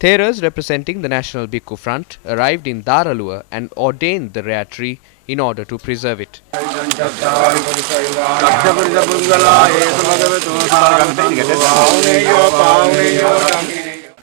Theras representing the National Bhikkhu Front arrived in Daraluwa and ordained the rare tree in order to preserve it.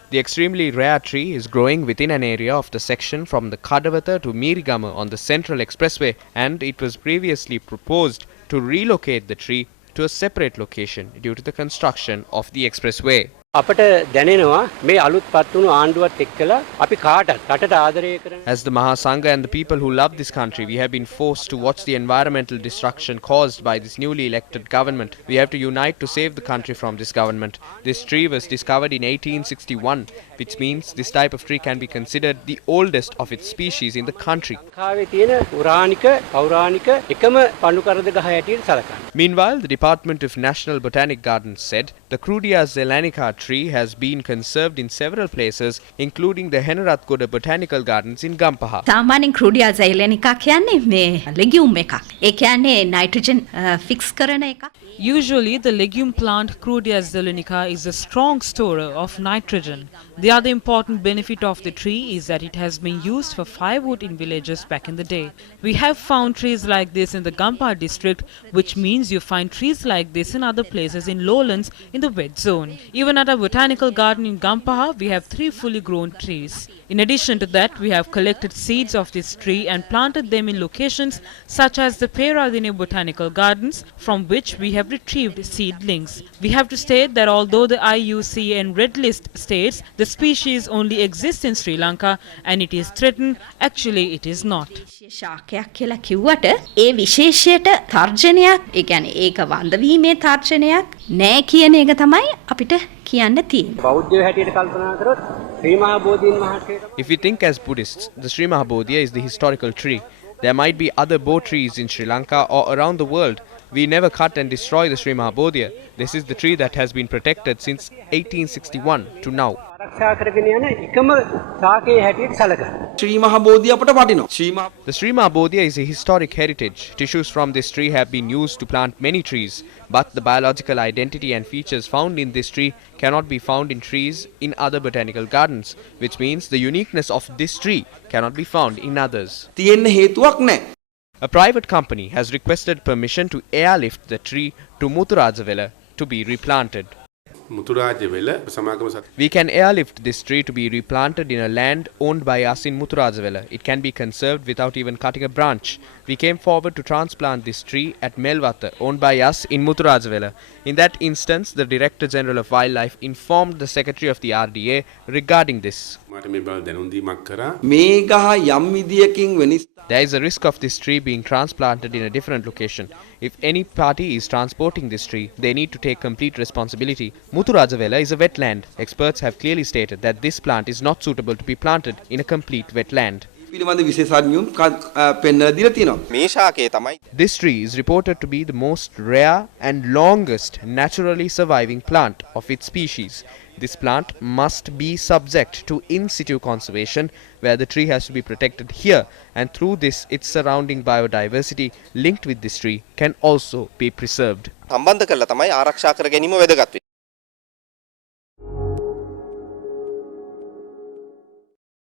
The extremely rare tree is growing within an area of the section from the Kadawatha to Meerigama on the Central Expressway, and it was previously proposed to relocate the tree to a separate location due to the construction of the expressway. අපට දැනෙනවා මේ අලුත් පත් වුණු ආණ්ඩුවත් එක්කලා අපි කාටත් රටට ආදරය කරන As the Mahasangha and the people who love this country, we have been forced to watch the environmental destruction caused by this newly elected government. We have to unite to save the country from this government. This tree was discovered in 1861, which means this type of tree can be considered the oldest of its species in the country. කාවේ තියෙන පුරාණික පෞරාණික එකම පණුකරද ගහ හැටියට සලකනවා. Meanwhile, the Department of National Botanic Gardens said the Crudia Zeylanica tree has been conserved in several places, including the Henarathgoda Botanical Gardens in Gampaha. සාමාන්‍යයෙන් Crudia Zeylanica කියන්නේ මේ legume එකක්. ඒ කියන්නේ nitrogen fix කරන එකක්. Usually, the legume plant Crudia Zeylanica is a strong storer of nitrogen. The other important benefit of the tree is that it has been used for firewood in villages back in the day. We have found trees like this in the Gampaha district, which means you find trees like this in other places in lowlands in the wet zone. Even at our botanical garden in Gampaha, we have 3 fully grown trees. In addition to that, we have collected seeds of this tree and planted them in locations such as the Peradine Botanical Gardens, from which we have retrieved seedlings. We have to state that although the IUCN Red List states the species only exists in Sri Lanka and it is threatened, actually it is not. ශාකයක් කියලා කිව්වට ඒ විශේෂයට තර්ජනයක්, ඒ කියන්නේ ඒක වන්දවීමේ තර්ජනයක් නෑ කියන එක තමයි අපිට කියන්න තියෙන්නේ. බෞද්ධයෝ හැටියට කල්පනා කරොත් ශ්‍රී මහා බෝධීන් වහන්සේ If we think as Buddhists, the Sri Mahabodhi is the historical tree. There might be other Bo trees in Sri Lanka or around the world. We never cut and destroy the Sri Mahabodhi. This is the tree that has been protected since 1861 to now. ආරක්ෂා කරගෙන යන එකම ශාකයේ හැටියට සැලකනවා. ශ්‍රී මහා බෝධිය අපට වටිනවා. The Sri Mahabodhi is a historic heritage. Tissues from this tree have been used to plant many trees, but the biological identity and features found in this tree cannot be found in trees in other botanical gardens, which means the uniqueness of this tree cannot be found in others. තියෙන්න හේතුවක් නැහැ. A private company has requested permission to airlift the tree to Muthurajavela to be replanted. We can airlift this tree to be replanted in a land owned by us in Muthurajavela. It can be conserved without even cutting a branch. We came forward to transplant this tree at Melwatha, owned by us in Muthurajavela. In that instance, the Director General of Wildlife informed the Secretary of the RDA regarding this. මේ ගහ යම් විදියකින් වෙනස් There is a risk of this tree being transplanted in a different location. If any party is transporting this tree, they need to take complete responsibility. Muthurajavela is a wetland. Experts have clearly stated that this plant is not suitable to be planted in a complete wetland. පිළිබඳ විශේෂඥයන් පෙන්වලා දීලා තියෙනවා. මේ ශාකය තමයි This tree is reported to be the most rare and longest naturally surviving plant of its species. This plant must be subject to in situ conservation, where the tree has to be protected here, and through this its surrounding biodiversity linked with this tree can also be preserved. සම්බන්ධ කරලා තමයි ආරක්ෂා කර ගැනීම වැදගත් වෙන්නේ.